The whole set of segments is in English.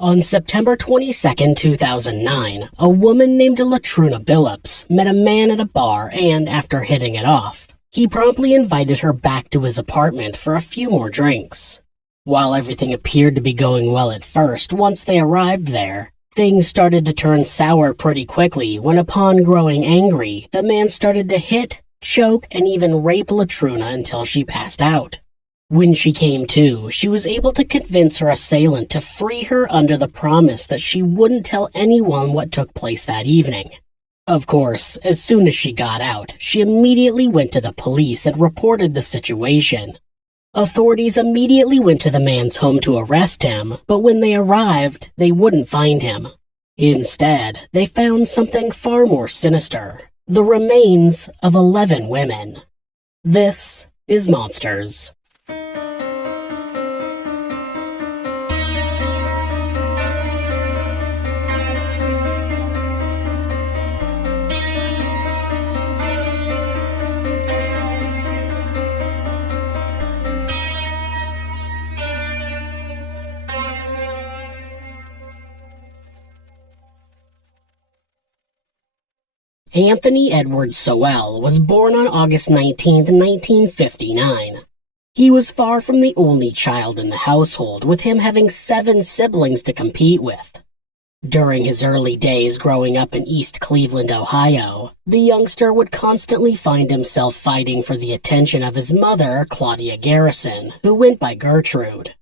On September 22, 2009, a woman named Latruna Billups met a man at a bar and, after hitting it off, he promptly invited her back to his apartment for a few more drinks. While everything appeared to be going well at first, once they arrived there, things started to turn sour pretty quickly when, upon growing angry, the man started to hit, choke, and even rape Latruna until she passed out. When she came to, she was able to convince her assailant to free her under the promise that she wouldn't tell anyone what took place that evening. Of course, as soon as she got out, she immediately went to the police and reported the situation. Authorities immediately went to the man's home to arrest him, but when they arrived, they wouldn't find him. Instead, they found something far more sinister: the remains of 11 women. This is Monsters. Anthony Edward Sowell was born on August 19, 1959. He was far from the only child in the household, with him having 7 siblings to compete with. During his early days growing up in East Cleveland, Ohio, the youngster would constantly find himself fighting for the attention of his mother, Claudia Garrison, who went by Gertrude.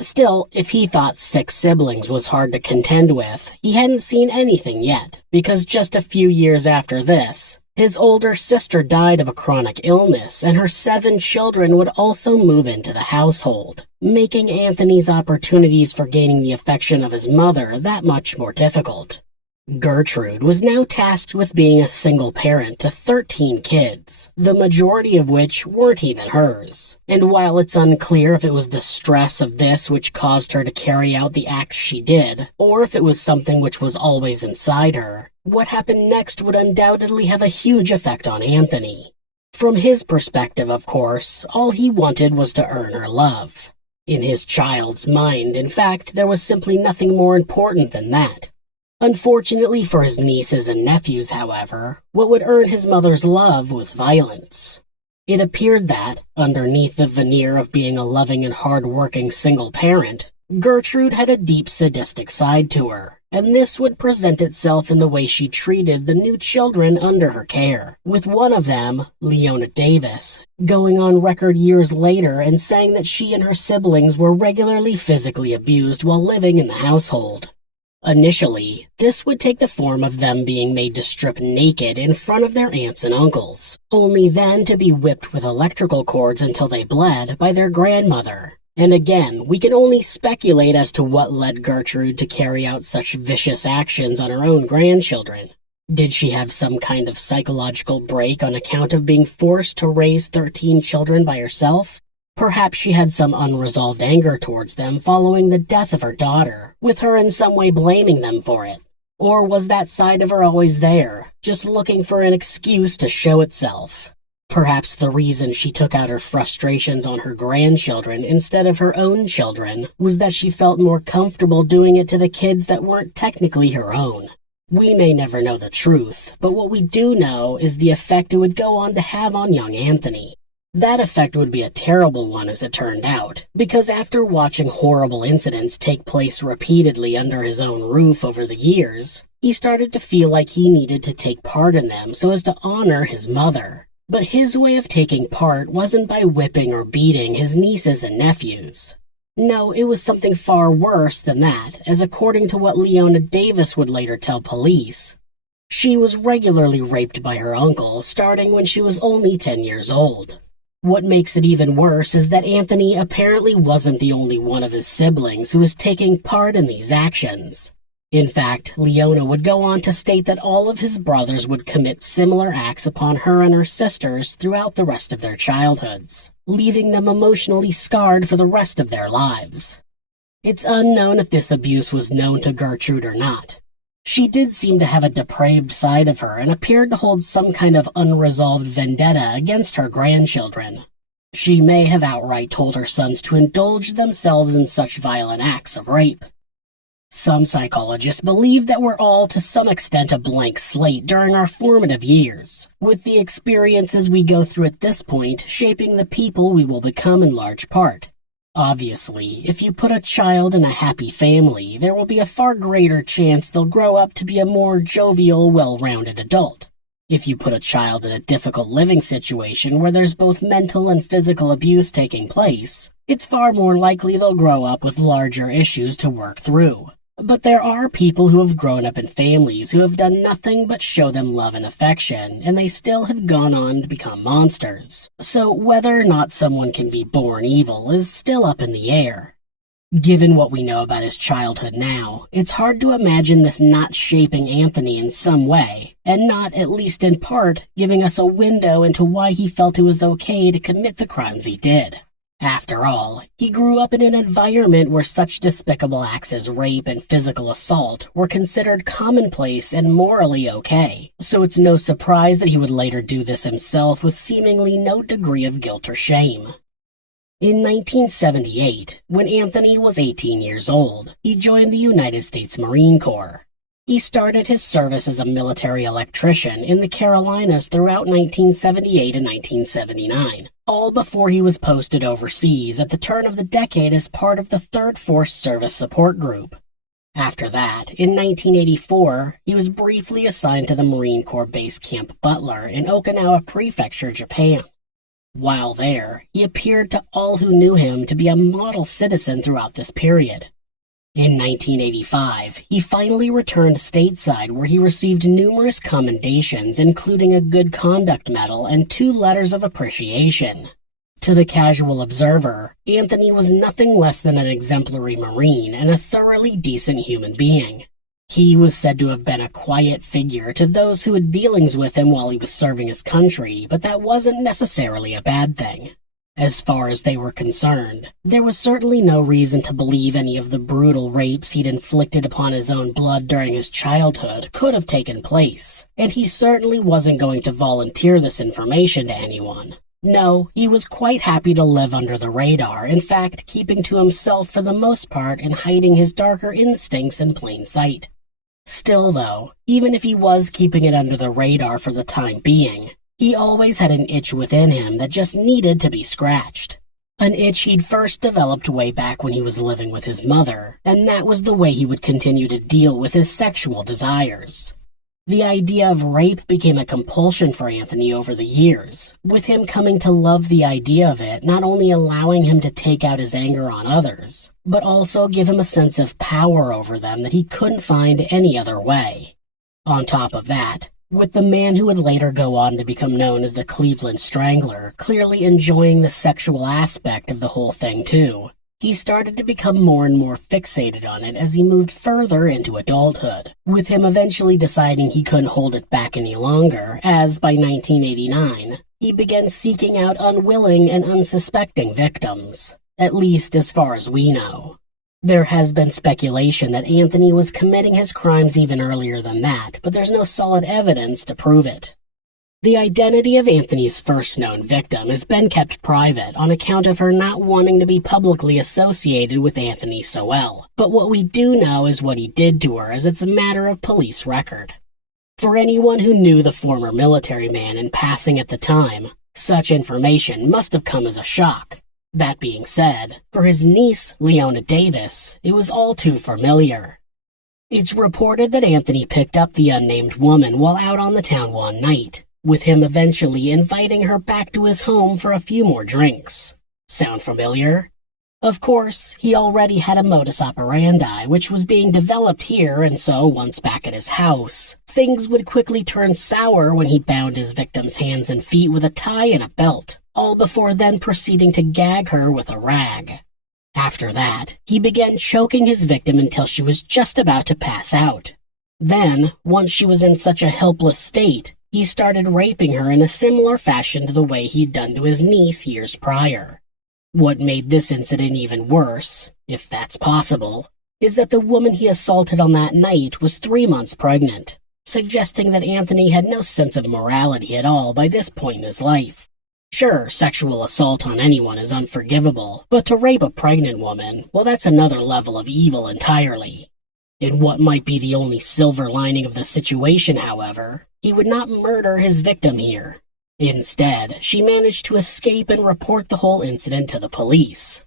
Still, if he thought 6 siblings was hard to contend with, he hadn't seen anything yet, because just a few years after this, his older sister died of a chronic illness, and her 7 children would also move into the household, making Anthony's opportunities for gaining the affection of his mother that much more difficult. Gertrude was now tasked with being a single parent to 13 kids, the majority of which weren't even hers. And while it's unclear if it was the stress of this which caused her to carry out the acts she did, or if it was something which was always inside her, what happened next would undoubtedly have a huge effect on Anthony. From his perspective, of course, all he wanted was to earn her love. In his child's mind, in fact, there was simply nothing more important than that. Unfortunately for his nieces and nephews, however, what would earn his mother's love was violence. It appeared that, underneath the veneer of being a loving and hard-working single parent, Gertrude had a deep sadistic side to her, and this would present itself in the way she treated the new children under her care, with one of them, Leona Davis, going on record years later and saying that she and her siblings were regularly physically abused while living in the household. Initially, this would take the form of them being made to strip naked in front of their aunts and uncles, only then to be whipped with electrical cords until they bled by their grandmother. And again, we can only speculate as to what led Gertrude to carry out such vicious actions on her own grandchildren. Did she have some kind of psychological break on account of being forced to raise 13 children by herself? Perhaps she had some unresolved anger towards them following the death of her daughter, with her in some way blaming them for it. Or was that side of her always there, just looking for an excuse to show itself? Perhaps the reason she took out her frustrations on her grandchildren instead of her own children was that she felt more comfortable doing it to the kids that weren't technically her own. We may never know the truth, but what we do know is the effect it would go on to have on young Anthony. That effect would be a terrible one, as it turned out, because after watching horrible incidents take place repeatedly under his own roof over the years, he started to feel like he needed to take part in them so as to honor his mother. But his way of taking part wasn't by whipping or beating his nieces and nephews. No, it was something far worse than that, as according to what Leona Davis would later tell police, she was regularly raped by her uncle starting when she was only 10 years old. What makes it even worse is that Anthony apparently wasn't the only one of his siblings who was taking part in these actions. In fact, Leona would go on to state that all of his brothers would commit similar acts upon her and her sisters throughout the rest of their childhoods, leaving them emotionally scarred for the rest of their lives. It's unknown if this abuse was known to Gertrude or not. She did seem to have a depraved side of her and appeared to hold some kind of unresolved vendetta against her grandchildren. She may have outright told her sons to indulge themselves in such violent acts of rape. Some psychologists believe that we're all to some extent a blank slate during our formative years, with the experiences we go through at this point shaping the people we will become in large part. Obviously, if you put a child in a happy family, there will be a far greater chance they'll grow up to be a more jovial, well-rounded adult. If you put a child in a difficult living situation where there's both mental and physical abuse taking place, it's far more likely they'll grow up with larger issues to work through. But there are people who have grown up in families who have done nothing but show them love and affection, and they still have gone on to become monsters. So whether or not someone can be born evil is still up in the air. Given what we know about his childhood now, it's hard to imagine this not shaping Anthony in some way, and not, at least in part, giving us a window into why he felt it was okay to commit the crimes he did. After all, he grew up in an environment where such despicable acts as rape and physical assault were considered commonplace and morally okay, so it's no surprise that he would later do this himself with seemingly no degree of guilt or shame. In 1978, when Anthony was 18 years old, he joined the United States Marine Corps. He started his service as a military electrician in the Carolinas throughout 1978 and 1979, all before he was posted overseas at the turn of the decade as part of the 3rd Force Service Support Group. After that, in 1984, he was briefly assigned to the Marine Corps Base Camp Butler in Okinawa Prefecture, Japan. While there, he appeared to all who knew him to be a model citizen throughout this period. In 1985, he finally returned stateside where he received numerous commendations, including a Good Conduct Medal and 2 letters of appreciation. To the casual observer, Anthony was nothing less than an exemplary Marine and a thoroughly decent human being. He was said to have been a quiet figure to those who had dealings with him while he was serving his country, but that wasn't necessarily a bad thing. As far as they were concerned, there was certainly no reason to believe any of the brutal rapes he'd inflicted upon his own blood during his childhood could have taken place, and he certainly wasn't going to volunteer this information to anyone. No, he was quite happy to live under the radar, in fact, keeping to himself for the most part and hiding his darker instincts in plain sight. Still though, even if he was keeping it under the radar for the time being, he always had an itch within him that just needed to be scratched. An itch he'd first developed way back when he was living with his mother, and that was the way he would continue to deal with his sexual desires. The idea of rape became a compulsion for Anthony over the years, with him coming to love the idea of it not only allowing him to take out his anger on others, but also give him a sense of power over them that he couldn't find any other way. On top of that, with the man who would later go on to become known as the Cleveland Strangler clearly enjoying the sexual aspect of the whole thing too, he started to become more and more fixated on it as he moved further into adulthood, with him eventually deciding he couldn't hold it back any longer, as by 1989, he began seeking out unwilling and unsuspecting victims, at least as far as we know. There has been speculation that Anthony was committing his crimes even earlier than that, but there's no solid evidence to prove it. The identity of Anthony's first known victim has been kept private on account of her not wanting to be publicly associated with Anthony Sowell, but what we do know is what he did to her, as it's a matter of police record. For anyone who knew the former military man in passing at the time, such information must have come as a shock. That being said, for his niece, Leona Davis, it was all too familiar. It's reported that Anthony picked up the unnamed woman while out on the town one night, with him eventually inviting her back to his home for a few more drinks. Sound familiar? Of course, he already had a modus operandi which was being developed here, and so once back at his house, things would quickly turn sour when he bound his victim's hands and feet with a tie and a belt, all before then proceeding to gag her with a rag. After that, he began choking his victim until she was just about to pass out. Then, once she was in such a helpless state, he started raping her in a similar fashion to the way he'd done to his niece years prior. What made this incident even worse, if that's possible, is that the woman he assaulted on that night was 3 months pregnant, suggesting that Anthony had no sense of morality at all by this point in his life. Sure, sexual assault on anyone is unforgivable, but to rape a pregnant woman, well, that's another level of evil entirely. In what might be the only silver lining of the situation, however, he would not murder his victim here. Instead, she managed to escape and report the whole incident to the police.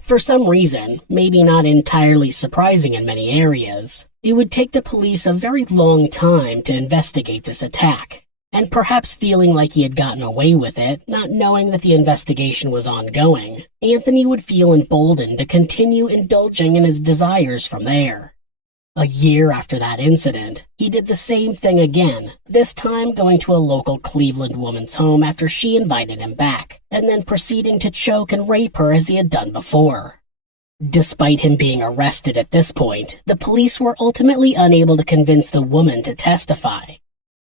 For some reason, maybe not entirely surprising in many areas, it would take the police a very long time to investigate this attack, and perhaps feeling like he had gotten away with it, not knowing that the investigation was ongoing, Anthony would feel emboldened to continue indulging in his desires from there. A year after that incident, he did the same thing again, this time going to a local Cleveland woman's home after she invited him back, and then proceeding to choke and rape her as he had done before. Despite him being arrested at this point, the police were ultimately unable to convince the woman to testify.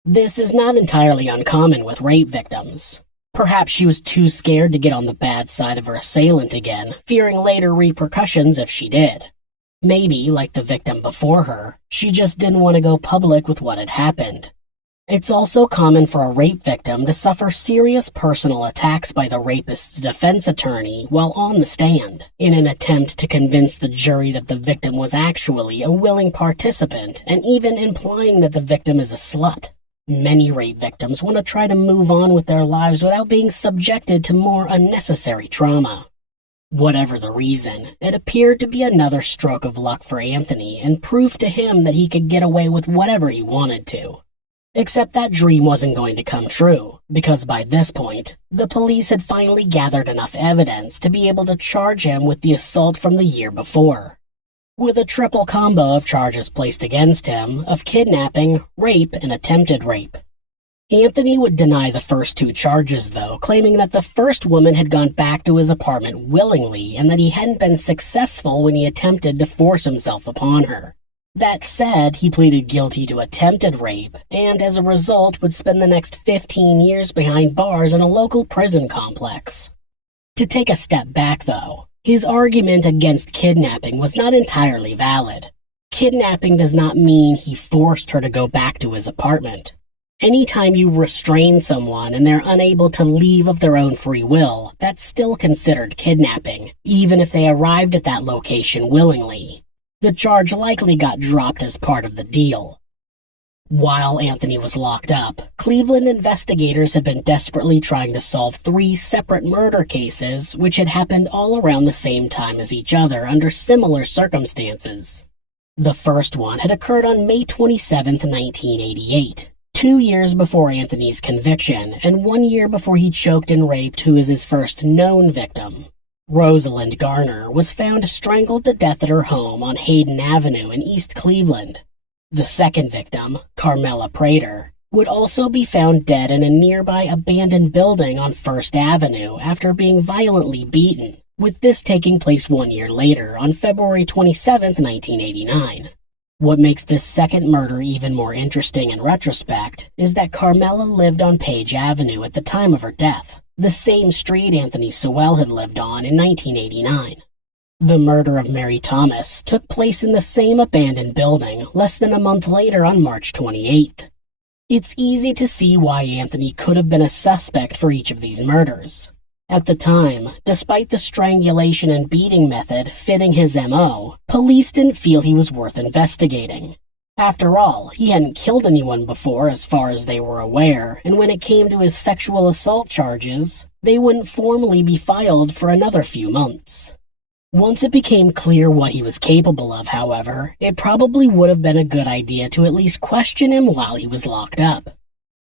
This is not entirely uncommon with rape victims. Perhaps she was too scared to get on the bad side of her assailant again, fearing later repercussions if she did. Maybe, like the victim before her, she just didn't want to go public with what had happened. It's also common for a rape victim to suffer serious personal attacks by the rapist's defense attorney while on the stand, in an attempt to convince the jury that the victim was actually a willing participant, and even implying that the victim is a slut. Many rape victims want to try to move on with their lives without being subjected to more unnecessary trauma. Whatever the reason, it appeared to be another stroke of luck for Anthony and proof to him that he could get away with whatever he wanted to. Except that dream wasn't going to come true, because by this point, the police had finally gathered enough evidence to be able to charge him with the assault from the year before. With a triple combo of charges placed against him of kidnapping, rape, and attempted rape. Anthony would deny the first 2 charges, though, claiming that the first woman had gone back to his apartment willingly and that he hadn't been successful when he attempted to force himself upon her. That said, he pleaded guilty to attempted rape, and as a result would spend the next 15 years behind bars in a local prison complex. To take a step back, though, his argument against kidnapping was not entirely valid. Kidnapping does not mean he forced her to go back to his apartment. Anytime you restrain someone and they're unable to leave of their own free will, that's still considered kidnapping, even if they arrived at that location willingly. The charge likely got dropped as part of the deal. While Anthony was locked up, Cleveland investigators had been desperately trying to solve 3 separate murder cases which had happened all around the same time as each other under similar circumstances. The first one had occurred on May 27, 1988. 2 years before Anthony's conviction, and 1 year before he choked and raped who is his first known victim. Rosalind Garner was found strangled to death at her home on Hayden Avenue in East Cleveland. The second victim, Carmela Prater, would also be found dead in a nearby abandoned building on First Avenue after being violently beaten, with this taking place 1 year later on February 27, 1989. What makes this second murder even more interesting in retrospect is that Carmela lived on Page Avenue at the time of her death, the same street Anthony Sowell had lived on in 1989. The murder of Mary Thomas took place in the same abandoned building less than a month later on March 28th. It's easy to see why Anthony could have been a suspect for each of these murders. At the time, despite the strangulation and beating method fitting his MO, police didn't feel he was worth investigating. After all, he hadn't killed anyone before as far as they were aware, and when it came to his sexual assault charges, they wouldn't formally be filed for another few months. Once it became clear what he was capable of, however, it probably would have been a good idea to at least question him while he was locked up.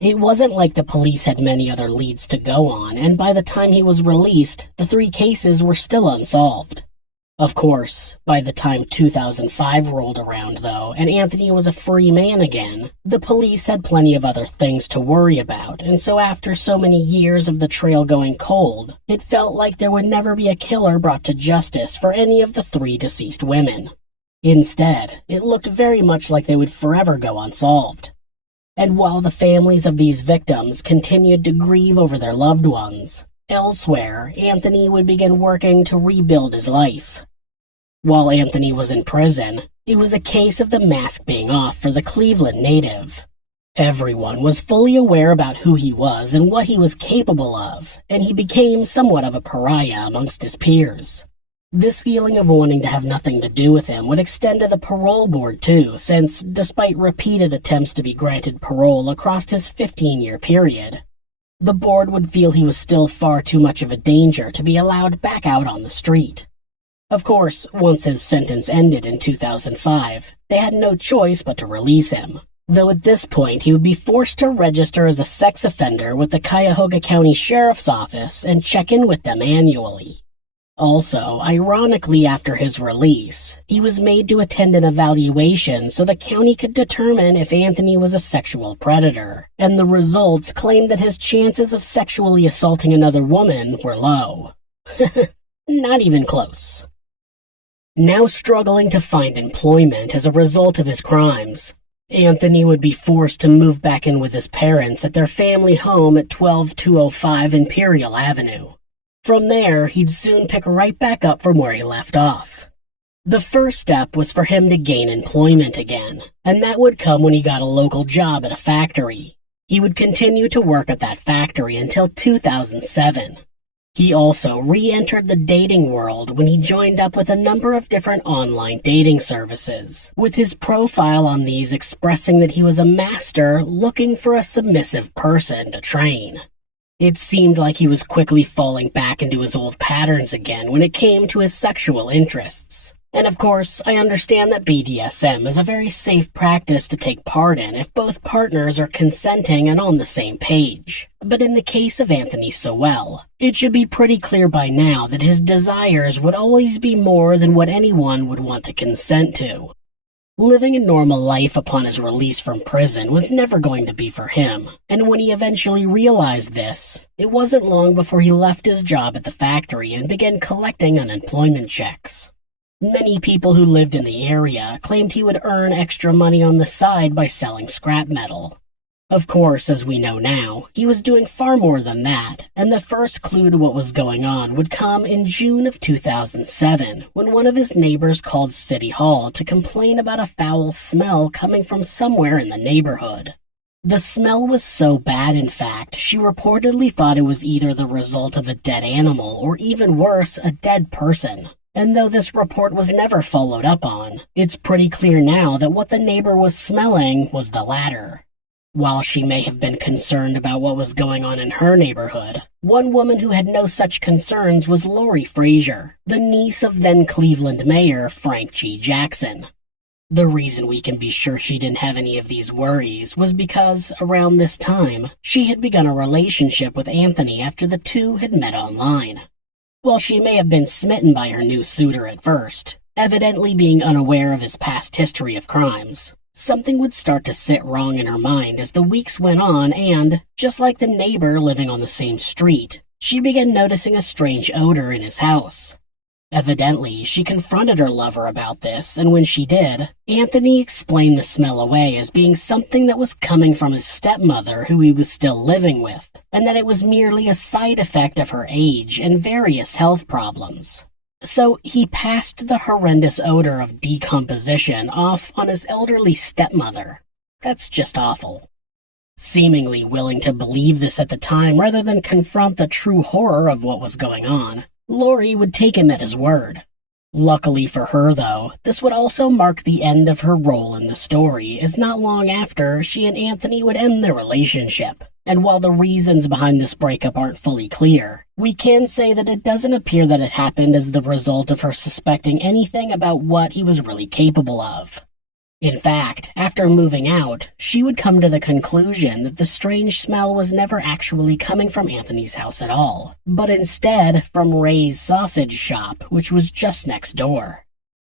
It wasn't like the police had many other leads to go on, and by the time he was released, the 3 cases were still unsolved. Of course, by the time 2005 rolled around, though, and Anthony was a free man again, the police had plenty of other things to worry about, and so after so many years of the trail going cold, it felt like there would never be a killer brought to justice for any of the 3 deceased women. Instead, it looked very much like they would forever go unsolved. And while the families of these victims continued to grieve over their loved ones, elsewhere, Anthony would begin working to rebuild his life. While Anthony was in prison, it was a case of the mask being off for the Cleveland native. Everyone was fully aware about who he was and what he was capable of, and he became somewhat of a pariah amongst his peers. This feeling of wanting to have nothing to do with him would extend to the parole board too, since, despite repeated attempts to be granted parole across his 15-year period, the board would feel he was still far too much of a danger to be allowed back out on the street. Of course, once his sentence ended in 2005, they had no choice but to release him, though at this point he would be forced to register as a sex offender with the Cuyahoga County Sheriff's Office and check in with them annually. Also, ironically after his release, he was made to attend an evaluation so the county could determine if Anthony was a sexual predator, and the results claimed that his chances of sexually assaulting another woman were low. Not even close. Now struggling to find employment as a result of his crimes, Anthony would be forced to move back in with his parents at their family home at 12205 Imperial Avenue. From there, he'd soon pick right back up from where he left off. The first step was for him to gain employment again, and that would come when he got a local job at a factory. He would continue to work at that factory until 2007. He also re-entered the dating world when he joined up with a number of different online dating services, with his profile on these expressing that he was a master looking for a submissive person to train. It seemed like he was quickly falling back into his old patterns again when it came to his sexual interests. And of course, I understand that BDSM is a very safe practice to take part in if both partners are consenting and on the same page. But in the case of Anthony Sowell, it should be pretty clear by now that his desires would always be more than what anyone would want to consent to. Living a normal life upon his release from prison was never going to be for him, and when he eventually realized this, it wasn't long before he left his job at the factory and began collecting unemployment checks. Many people who lived in the area claimed he would earn extra money on the side by selling scrap metal. Of course, as we know now, he was doing far more than that, and the first clue to what was going on would come in June of 2007, when one of his neighbors called City Hall to complain about a foul smell coming from somewhere in the neighborhood. The smell was so bad, in fact, she reportedly thought it was either the result of a dead animal or even worse, a dead person. And though this report was never followed up on, it's pretty clear now that what the neighbor was smelling was the latter. While she may have been concerned about what was going on in her neighborhood, one woman who had no such concerns was Lori Frazier, the niece of then Cleveland Mayor Frank G. Jackson. The reason we can be sure she didn't have any of these worries was because, around this time, she had begun a relationship with Anthony after the two had met online. While she may have been smitten by her new suitor at first, evidently being unaware of his past history of crimes, something would start to sit wrong in her mind as the weeks went on and, just like the neighbor living on the same street, she began noticing a strange odor in his house. Evidently, she confronted her lover about this, and when she did, Anthony explained the smell away as being something that was coming from his stepmother who he was still living with, and that it was merely a side effect of her age and various health problems. So he passed the horrendous odor of decomposition off on his elderly stepmother. That's just awful. Seemingly willing to believe this at the time rather than confront the true horror of what was going on, Lori would take him at his word. Luckily for her, though, this would also mark the end of her role in the story, as not long after, she and Anthony would end their relationship. And while the reasons behind this breakup aren't fully clear, we can say that it doesn't appear that it happened as the result of her suspecting anything about what he was really capable of. In fact, after moving out, she would come to the conclusion that the strange smell was never actually coming from Anthony's house at all, but instead from Ray's sausage shop, which was just next door.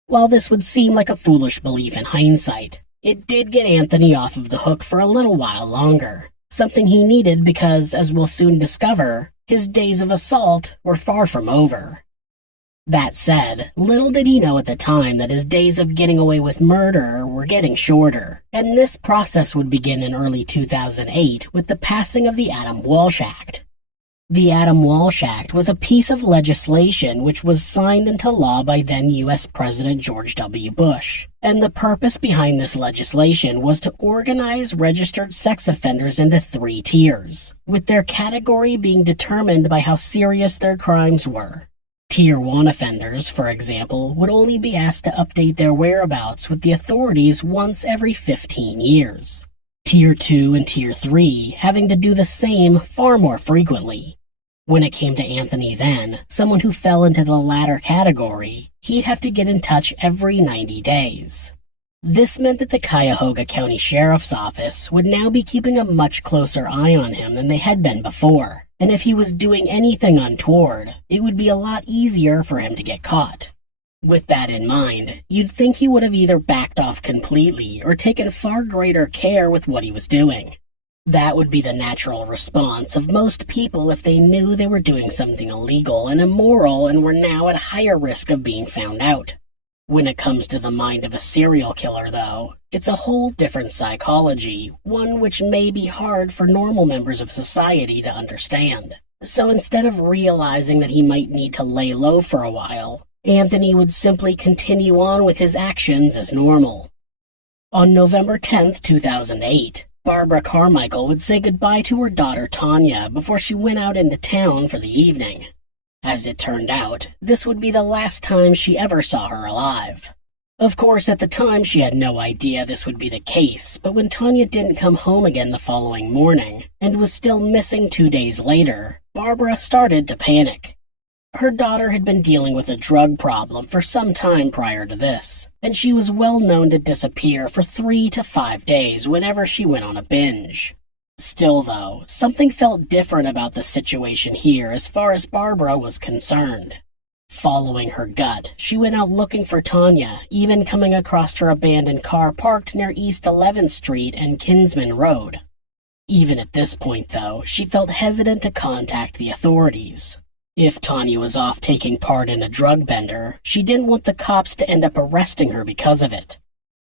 While this would seem like a foolish belief in hindsight, it did get Anthony off of the hook for a little while longer, something he needed because, as we'll soon discover, his days of assault were far from over. That said, little did he know at the time that his days of getting away with murder were getting shorter, and this process would begin in early 2008 with the passing of the Adam Walsh Act. The Adam Walsh Act was a piece of legislation which was signed into law by then U.S. President George W. Bush, and the purpose behind this legislation was to organize registered sex offenders into 3 tiers, with their category being determined by how serious their crimes were. Tier 1 offenders, for example, would only be asked to update their whereabouts with the authorities once every 15 years. Tier 2 and Tier 3 having to do the same far more frequently. When it came to Anthony then, someone who fell into the latter category, he'd have to get in touch every 90 days. This meant that the Cuyahoga County Sheriff's Office would now be keeping a much closer eye on him than they had been before, and if he was doing anything untoward, it would be a lot easier for him to get caught. With that in mind, you'd think he would have either backed off completely or taken far greater care with what he was doing. That would be the natural response of most people if they knew they were doing something illegal and immoral and were now at higher risk of being found out. When it comes to the mind of a serial killer, though, it's a whole different psychology, one which may be hard for normal members of society to understand. So instead of realizing that he might need to lay low for a while, Anthony would simply continue on with his actions as normal. On November 10th, 2008, Barbara Carmichael would say goodbye to her daughter Tanya before she went out into town for the evening. As it turned out, this would be the last time she ever saw her alive. Of course, at the time she had no idea this would be the case, but when Tanya didn't come home again the following morning, and was still missing 2 days later, Barbara started to panic. Her daughter had been dealing with a drug problem for some time prior to this, and she was well known to disappear for 3 to 5 days whenever she went on a binge. Still, though, something felt different about the situation here as far as Barbara was concerned. Following her gut, she went out looking for Tanya, even coming across her abandoned car parked near East 11th Street and Kinsman Road. Even at this point, though, she felt hesitant to contact the authorities. If Tanya was off taking part in a drug bender, she didn't want the cops to end up arresting her because of it.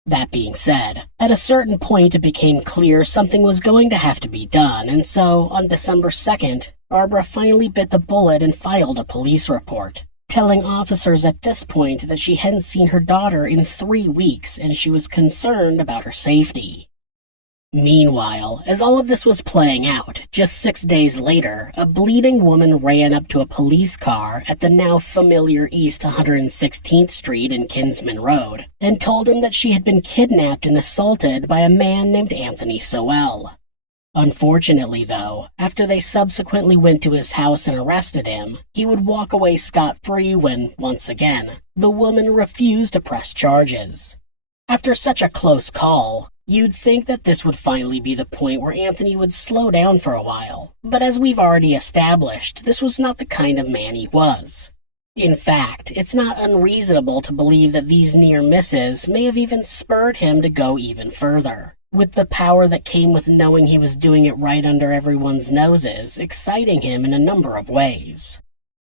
That being said, at a certain point it became clear something was going to have to be done, and so, on December 2nd, Barbara finally bit the bullet and filed a police report, telling officers at this point that she hadn't seen her daughter in 3 weeks and she was concerned about her safety. Meanwhile, as all of this was playing out, just 6 days later, a bleeding woman ran up to a police car at the now familiar East 116th Street and Kinsman Road and told him that she had been kidnapped and assaulted by a man named Anthony Sowell. Unfortunately, though, after they subsequently went to his house and arrested him, he would walk away scot-free when, once again, the woman refused to press charges. After such a close call, you'd think that this would finally be the point where Anthony would slow down for a while, but as we've already established, this was not the kind of man he was. In fact, it's not unreasonable to believe that these near misses may have even spurred him to go even further, with the power that came with knowing he was doing it right under everyone's noses, exciting him in a number of ways.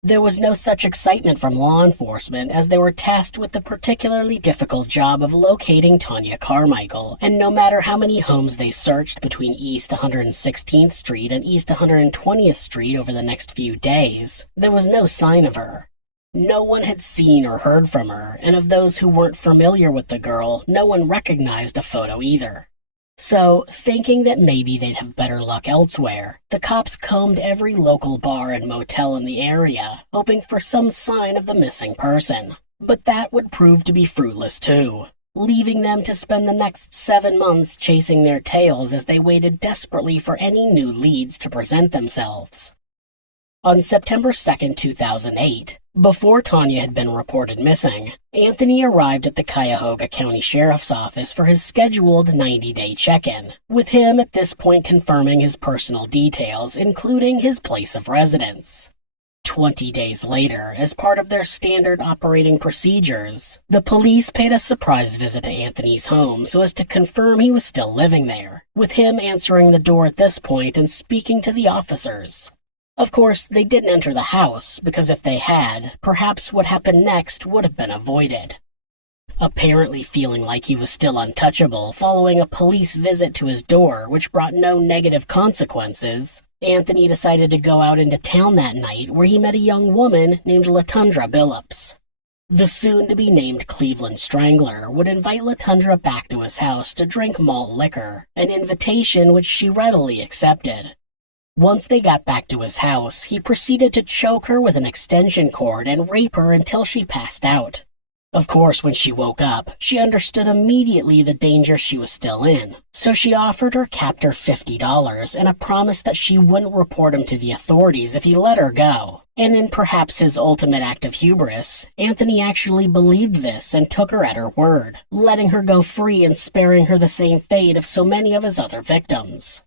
There was no such excitement from law enforcement as they were tasked with the particularly difficult job of locating Tanya Carmichael, and no matter how many homes they searched between East 116th Street and East 120th Street over the next few days, there was no sign of her. No one had seen or heard from her, and of those who weren't familiar with the girl, no one recognized a photo either. So, thinking that maybe they'd have better luck elsewhere, the cops combed every local bar and motel in the area, hoping for some sign of the missing person. But that would prove to be fruitless too, leaving them to spend the next 7 months chasing their tails as they waited desperately for any new leads to present themselves. On September 2, 2008, before Tanya had been reported missing, Anthony arrived at the Cuyahoga County Sheriff's Office for his scheduled 90-day check-in, with him at this point confirming his personal details, including his place of residence. 20 days later, as part of their standard operating procedures, the police paid a surprise visit to Anthony's home so as to confirm he was still living there, with him answering the door at this point and speaking to the officers. Of course, they didn't enter the house, because if they had, perhaps what happened next would have been avoided. Apparently feeling like he was still untouchable following a police visit to his door which brought no negative consequences, Anthony decided to go out into town that night where he met a young woman named Latundra Billups. The soon-to-be-named Cleveland Strangler would invite Latundra back to his house to drink malt liquor, an invitation which she readily accepted. Once they got back to his house, he proceeded to choke her with an extension cord and rape her until she passed out. Of course, when she woke up, she understood immediately the danger she was still in, so she offered her captor $50 and a promise that she wouldn't report him to the authorities if he let her go. And in perhaps his ultimate act of hubris, Anthony actually believed this and took her at her word, letting her go free and sparing her the same fate of so many of his other victims.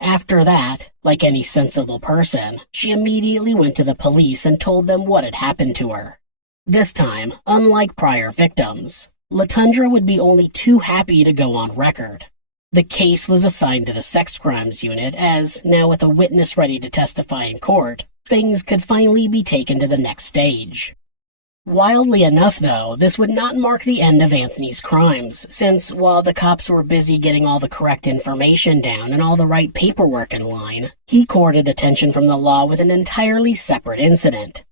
After that, like any sensible person, she immediately went to the police and told them what had happened to her. This time, unlike prior victims, Latundra would be only too happy to go on record. The case was assigned to the Sex Crimes Unit as, now with a witness ready to testify in court, things could finally be taken to the next stage. Wildly enough, though, this would not mark the end of Anthony's crimes, since while the cops were busy getting all the correct information down and all the right paperwork in line, he courted attention from the law with an entirely separate incident.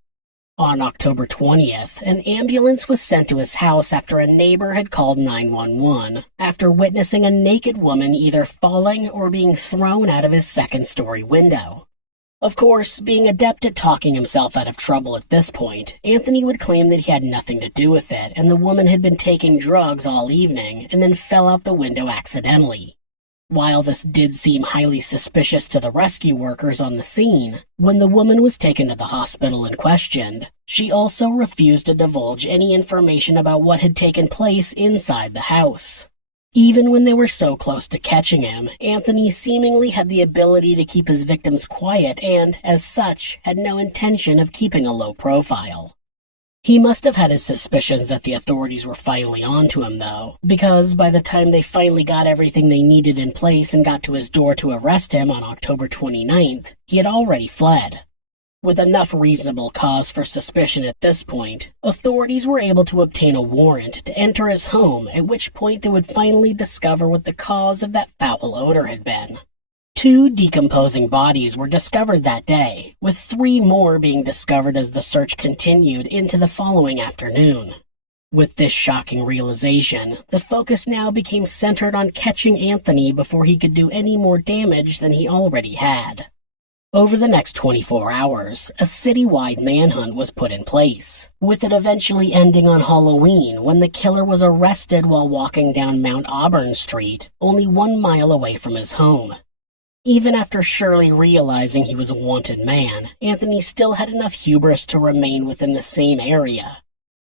On October 20th, an ambulance was sent to his house after a neighbor had called 911 after witnessing a naked woman either falling or being thrown out of his second-story window. Of course, being adept at talking himself out of trouble at this point, Anthony would claim that he had nothing to do with it and the woman had been taking drugs all evening and then fell out the window accidentally. While this did seem highly suspicious to the rescue workers on the scene, when the woman was taken to the hospital and questioned, she also refused to divulge any information about what had taken place inside the house. Even when they were so close to catching him, Anthony seemingly had the ability to keep his victims quiet and, as such, had no intention of keeping a low profile. He must have had his suspicions that the authorities were finally onto him, though, because by the time they finally got everything they needed in place and got to his door to arrest him on October 29th, he had already fled. With enough reasonable cause for suspicion at this point, authorities were able to obtain a warrant to enter his home, at which point they would finally discover what the cause of that foul odor had been. 2 decomposing bodies were discovered that day, with 3 more being discovered as the search continued into the following afternoon. With this shocking realization, the focus now became centered on catching Anthony before he could do any more damage than he already had. Over the next 24 hours, a citywide manhunt was put in place, with it eventually ending on Halloween when the killer was arrested while walking down Mount Auburn Street, only 1 mile away from his home. Even after surely realizing he was a wanted man, Anthony still had enough hubris to remain within the same area.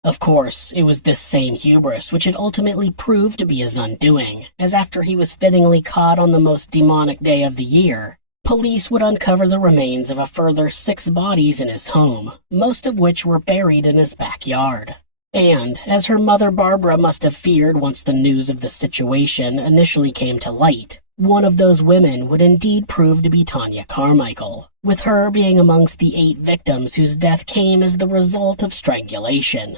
Of course, it was this same hubris which had ultimately proved to be his undoing, as after he was fittingly caught on the most demonic day of the year, police would uncover the remains of a further 6 bodies in his home, most of which were buried in his backyard. And, as her mother Barbara must have feared once the news of the situation initially came to light, one of those women would indeed prove to be Tanya Carmichael, with her being amongst the 8 victims whose death came as the result of strangulation.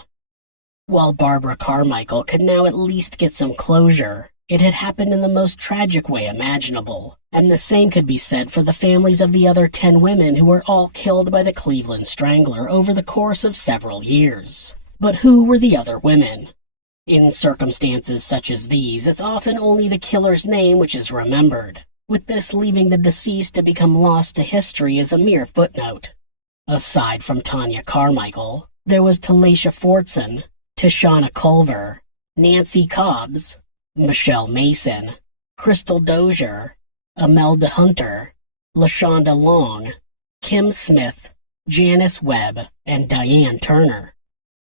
While Barbara Carmichael could now at least get some closure, it had happened in the most tragic way imaginable, and the same could be said for the families of the other 10 women who were all killed by the Cleveland Strangler over the course of several years. But who were the other women? In circumstances such as these, it's often only the killer's name which is remembered, with this leaving the deceased to become lost to history as a mere footnote. Aside from Tanya Carmichael, there was Talacia Fortson, Tishana Culver, Nancy Cobbs, Michelle Mason, Crystal Dozier, Imelda Hunter, LaShonda Long, Kim Smith, Janice Webb, and Diane Turner.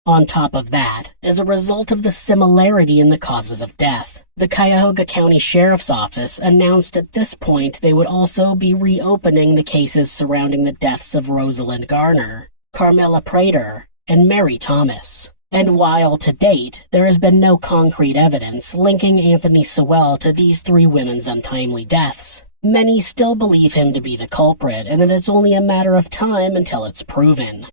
On top of that, as a result of the similarity in the causes of death, the Cuyahoga County Sheriff's Office announced at this point they would also be reopening the cases surrounding the deaths of Rosalind Garner, Carmela Prater, and Mary Thomas. And while to date there has been no concrete evidence linking Anthony Sowell to these three women's untimely deaths, many still believe him to be the culprit and that it's only a matter of time until it's proven.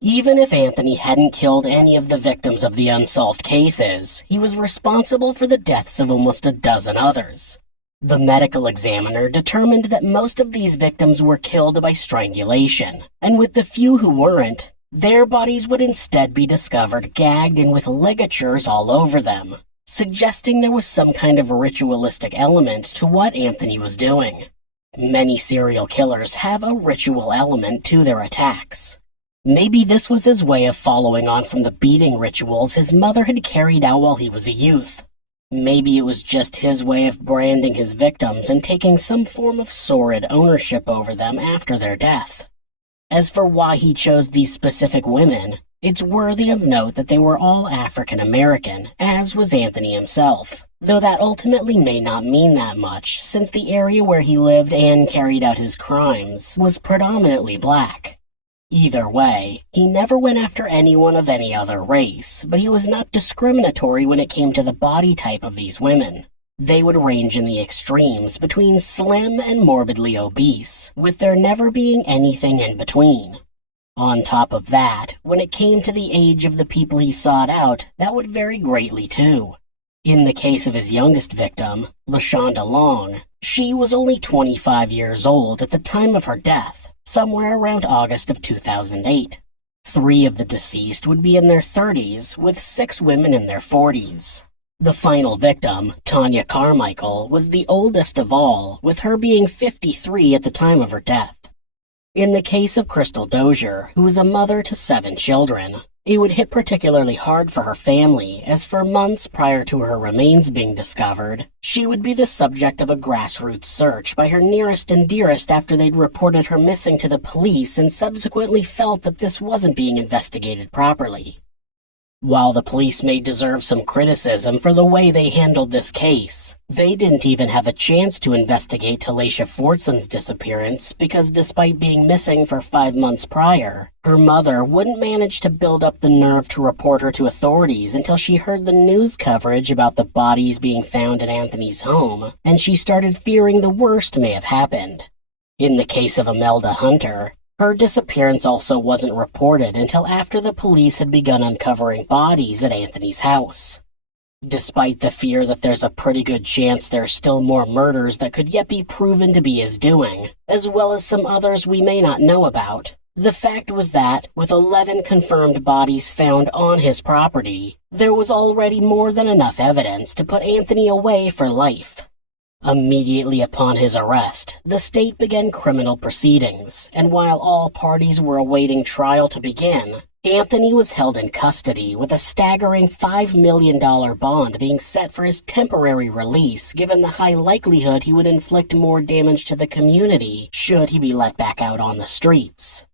Even if Anthony hadn't killed any of the victims of the unsolved cases, he was responsible for the deaths of almost a dozen others. The medical examiner determined that most of these victims were killed by strangulation, and with the few who weren't, their bodies would instead be discovered gagged and with ligatures all over them, suggesting there was some kind of ritualistic element to what Anthony was doing. Many serial killers have a ritual element to their attacks. Maybe this was his way of following on from the beating rituals his mother had carried out while he was a youth. Maybe it was just his way of branding his victims and taking some form of sordid ownership over them after their death. As for why he chose these specific women, it's worthy of note that they were all African American, as was Anthony himself, though that ultimately may not mean that much, since the area where he lived and carried out his crimes was predominantly black. Either way, he never went after anyone of any other race, but he was not discriminatory when it came to the body type of these women. They would range in the extremes between slim and morbidly obese, with there never being anything in between. On top of that, when it came to the age of the people he sought out, that would vary greatly too. In the case of his youngest victim, LaShonda Long, she was only 25 years old at the time of her death, somewhere around August of 2008. 3 of the deceased would be in their 30s, with 6 women in their 40s. The final victim, Tanya Carmichael, was the oldest of all, with her being 53 at the time of her death. In the case of Crystal Dozier, who was a mother to 7 children, it would hit particularly hard for her family, as for months prior to her remains being discovered, she would be the subject of a grassroots search by her nearest and dearest after they'd reported her missing to the police and subsequently felt that this wasn't being investigated properly. While the police may deserve some criticism for the way they handled this case, they didn't even have a chance to investigate Talacia Fortson's disappearance because despite being missing for 5 months prior, her mother wouldn't manage to build up the nerve to report her to authorities until she heard the news coverage about the bodies being found in Anthony's home, and she started fearing the worst may have happened. In the case of Imelda Hunter, her disappearance also wasn't reported until after the police had begun uncovering bodies at Anthony's house. Despite the fear that there's a pretty good chance there are still more murders that could yet be proven to be his doing, as well as some others we may not know about, the fact was that, with 11 confirmed bodies found on his property, there was already more than enough evidence to put Anthony away for life. Immediately upon his arrest, the state began criminal proceedings, and while all parties were awaiting trial to begin, Anthony was held in custody with a staggering $5 million bond being set for his temporary release given the high likelihood he would inflict more damage to the community should he be let back out on the streets.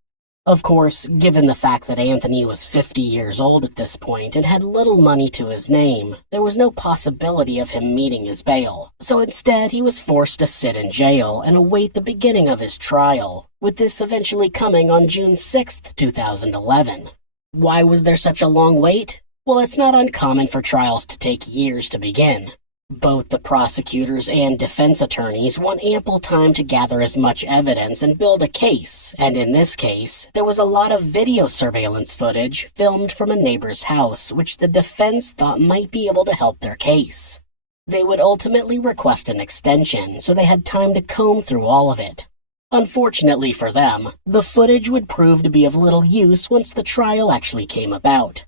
Of course, given the fact that Anthony was 50 years old at this point and had little money to his name, there was no possibility of him meeting his bail, so instead he was forced to sit in jail and await the beginning of his trial, with this eventually coming on June 6, 2011. Why was there such a long wait? Well, it's not uncommon for trials to take years to begin. Both the prosecutors and defense attorneys want ample time to gather as much evidence and build a case, and in this case, there was a lot of video surveillance footage filmed from a neighbor's house which the defense thought might be able to help their case. They would ultimately request an extension, so they had time to comb through all of it. Unfortunately for them, the footage would prove to be of little use once the trial actually came about.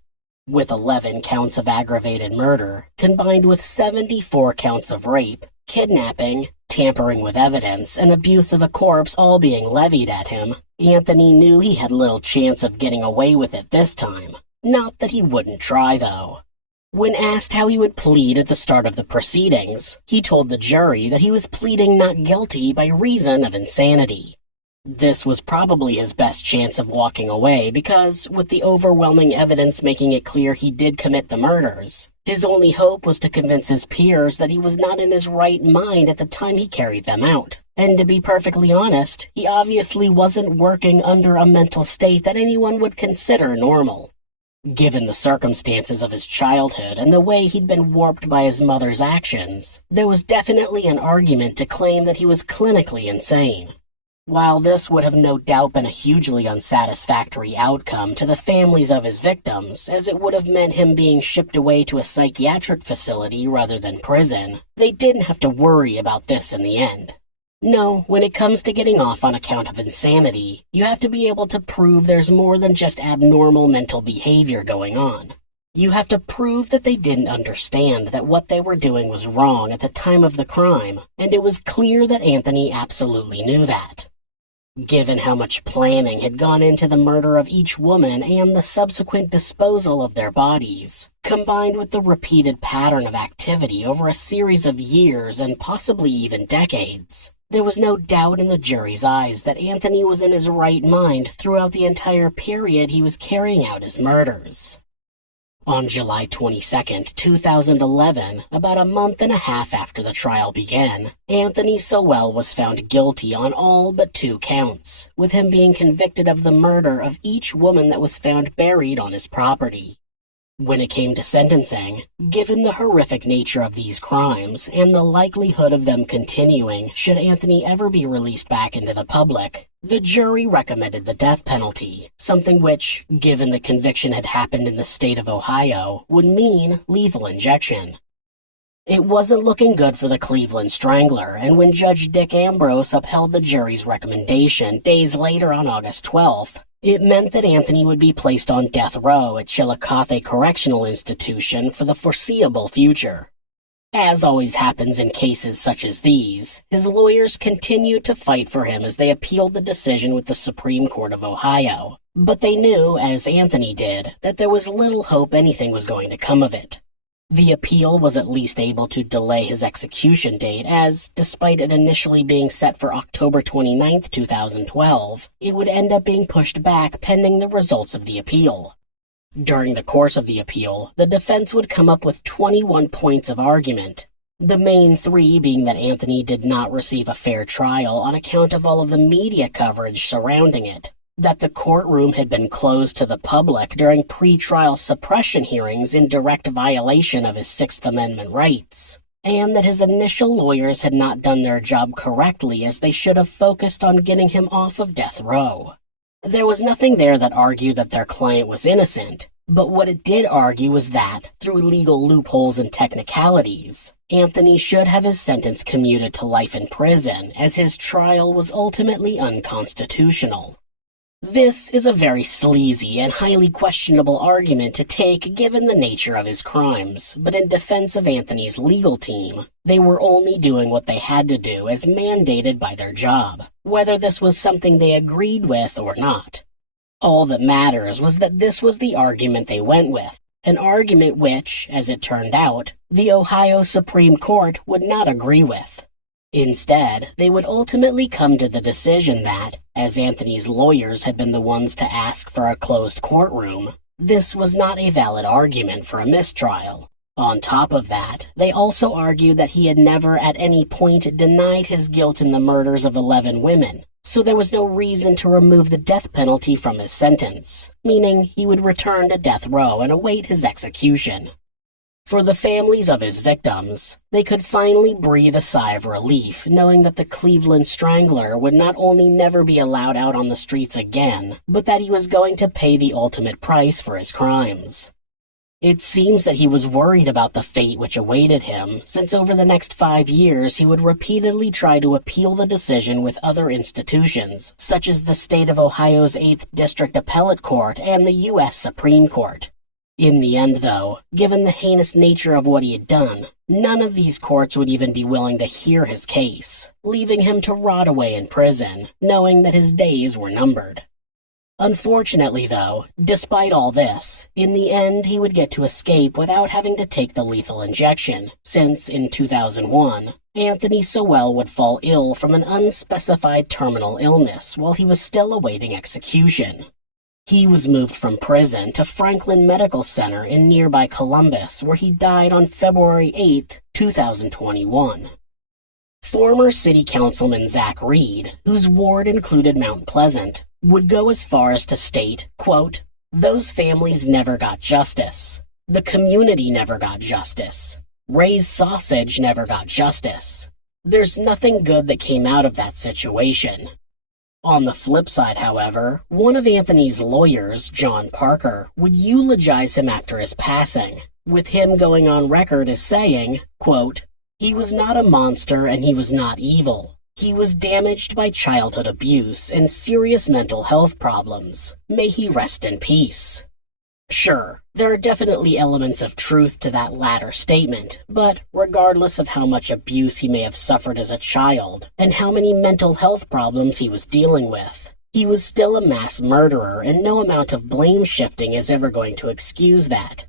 With 11 counts of aggravated murder, combined with 74 counts of rape, kidnapping, tampering with evidence, and abuse of a corpse all being levied at him, Anthony knew he had little chance of getting away with it this time. Not that he wouldn't try, though. When asked how he would plead at the start of the proceedings, he told the jury that he was pleading not guilty by reason of insanity. This was probably his best chance of walking away because, with the overwhelming evidence making it clear he did commit the murders, his only hope was to convince his peers that he was not in his right mind at the time he carried them out. And to be perfectly honest, he obviously wasn't working under a mental state that anyone would consider normal. Given the circumstances of his childhood and the way he'd been warped by his mother's actions, there was definitely an argument to claim that he was clinically insane. While this would have no doubt been a hugely unsatisfactory outcome to the families of his victims, as it would have meant him being shipped away to a psychiatric facility rather than prison, they didn't have to worry about this in the end. No, when it comes to getting off on account of insanity, you have to be able to prove there's more than just abnormal mental behavior going on. You have to prove that they didn't understand that what they were doing was wrong at the time of the crime, and it was clear that Anthony absolutely knew that. Given how much planning had gone into the murder of each woman and the subsequent disposal of their bodies, combined with the repeated pattern of activity over a series of years and possibly even decades, there was no doubt in the jury's eyes that Anthony was in his right mind throughout the entire period he was carrying out his murders. On July 22, 2011, about a month and a half after the trial began, Anthony Sowell was found guilty on all but 2 counts, with him being convicted of the murder of each woman that was found buried on his property. When it came to sentencing, given the horrific nature of these crimes and the likelihood of them continuing should Anthony ever be released back into the public, the jury recommended the death penalty, something which, given the conviction had happened in the state of Ohio, would mean lethal injection. It wasn't looking good for the Cleveland Strangler, and when Judge Dick Ambrose upheld the jury's recommendation days later on August 12th, it meant that Anthony would be placed on death row at Chillicothe Correctional Institution for the foreseeable future. As always happens in cases such as these, his lawyers continued to fight for him as they appealed the decision with the Supreme Court of Ohio, but they knew, as Anthony did, that there was little hope anything was going to come of it. The appeal was at least able to delay his execution date as, despite it initially being set for October 29, 2012, it would end up being pushed back pending the results of the appeal. During the course of the appeal, the defense would come up with 21 points of argument, the main 3 being that Anthony did not receive a fair trial on account of all of the media coverage surrounding it, that the courtroom had been closed to the public during pre-trial suppression hearings in direct violation of his Sixth Amendment rights, and that his initial lawyers had not done their job correctly as they should have focused on getting him off of death row. There was nothing there that argued that their client was innocent, but what it did argue was that, through legal loopholes and technicalities, Anthony should have his sentence commuted to life in prison as his trial was ultimately unconstitutional. This is a very sleazy and highly questionable argument to take given the nature of his crimes, but in defense of Anthony's legal team, they were only doing what they had to do as mandated by their job, whether this was something they agreed with or not. All that matters was that this was the argument they went with, an argument which, as it turned out, the Ohio Supreme Court would not agree with. Instead, they would ultimately come to the decision that, as Anthony's lawyers had been the ones to ask for a closed courtroom, this was not a valid argument for a mistrial. On top of that, they also argued that he had never at any point denied his guilt in the murders of 11 women, so there was no reason to remove the death penalty from his sentence, meaning he would return to death row and await his execution. For the families of his victims, they could finally breathe a sigh of relief knowing that the Cleveland Strangler would not only never be allowed out on the streets again, but that he was going to pay the ultimate price for his crimes. It seems that he was worried about the fate which awaited him, since over the next 5 years he would repeatedly try to appeal the decision with other institutions, such as the state of Ohio's 8th District Appellate Court and the U.S. Supreme Court. In the end, though, given the heinous nature of what he had done, none of these courts would even be willing to hear his case, leaving him to rot away in prison, knowing that his days were numbered. Unfortunately, though, despite all this, in the end he would get to escape without having to take the lethal injection, since in 2001, Anthony Sowell would fall ill from an unspecified terminal illness while he was still awaiting execution. He was moved from prison to Franklin Medical Center in nearby Columbus, where he died on February 8, 2021. Former City Councilman Zach Reed, whose ward included Mount Pleasant, would go as far as to state, quote, "Those families never got justice. The community never got justice. Ray's Sausage never got justice. There's nothing good that came out of that situation." On the flip side, however, one of Anthony's lawyers, John Parker, would eulogize him after his passing, with him going on record as saying, quote, "He was not a monster and he was not evil. He was damaged by childhood abuse and serious mental health problems. May he rest in peace." Sure, there are definitely elements of truth to that latter statement, but regardless of how much abuse he may have suffered as a child and how many mental health problems he was dealing with, he was still a mass murderer, and no amount of blame shifting is ever going to excuse that.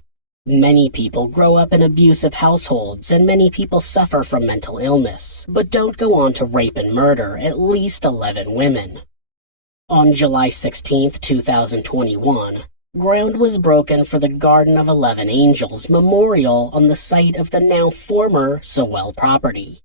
Many people grow up in abusive households, and many people suffer from mental illness, but don't go on to rape and murder at least 11 women. On July 16, 2021, ground was broken for the Garden of 11 Angels memorial on the site of the now former Sowell property.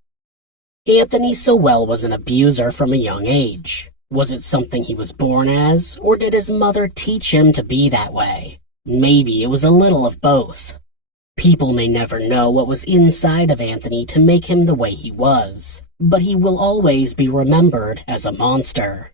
Anthony Sowell was an abuser from a young age. Was it something he was born as, or did his mother teach him to be that way? Maybe it was a little of both. People may never know what was inside of Anthony to make him the way he was, but he will always be remembered as a monster.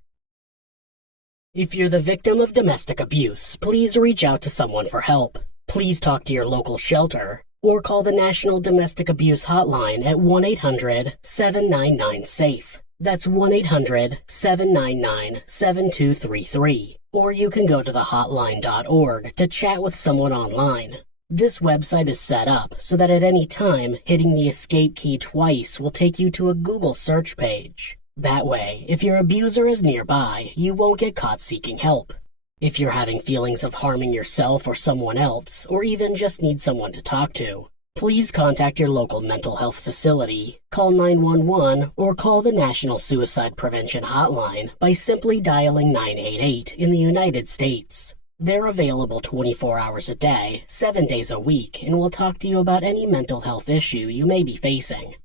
If you're the victim of domestic abuse, please reach out to someone for help. Please talk to your local shelter, or call the National Domestic Abuse Hotline at 1-800-799-SAFE. That's 1-800-799-7233. Or you can go to thehotline.org to chat with someone online. This website is set up so that at any time, hitting the escape key twice will take you to a Google search page. That way, if your abuser is nearby, you won't get caught seeking help. If you're having feelings of harming yourself or someone else, or even just need someone to talk to, please contact your local mental health facility, call 911, or call the National Suicide Prevention Hotline by simply dialing 988 in the United States. They're available 24 hours a day, 7 days a week, and will talk to you about any mental health issue you may be facing.